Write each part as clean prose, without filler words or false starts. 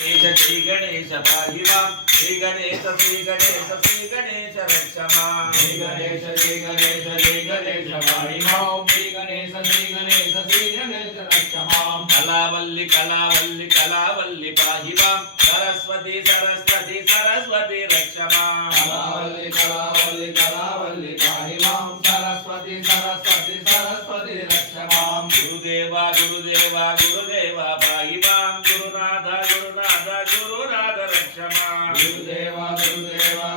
श्री गणेश पाहि मां श्री गणेश रक्ष मां श्री गणेश पाहि मां श्री गणेश रक्ष मां कलावल्ली पाहि मां सरस्वती रक्ष मां कलावल्ली पाहि मां सरस्वती रक्ष मां गुरुदेवा पाहि मां गुरुनाथ रक्ष मां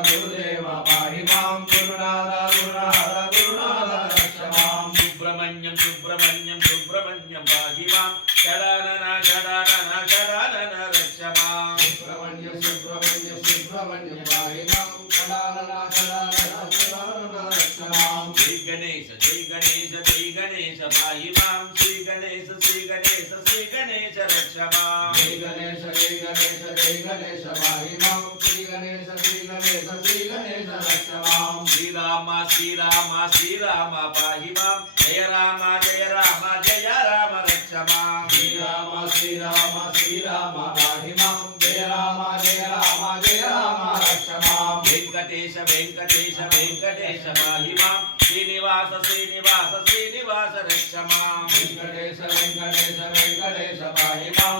गुरुदेवा पाहि मां गुरुनाथ रक्ष मां सुब्रह्मण्यं पाहि मां षडानन रक्ष मां सुब्रह्मण्यं पाहि मां षडानन रक्ष मां श्री गणेश पाहि मां श्री गणेश रक्ष मां श्री गणेश पाहि मां श्री गणेश रक्ष मां श्री राम पाहि मां जय राम रक्ष मां श्री राम पाहि मां जय राम रक्ष मां वेंकटेश पाहि मां श्रीनिवास रक्ष मां वेंकटेश पाहि मां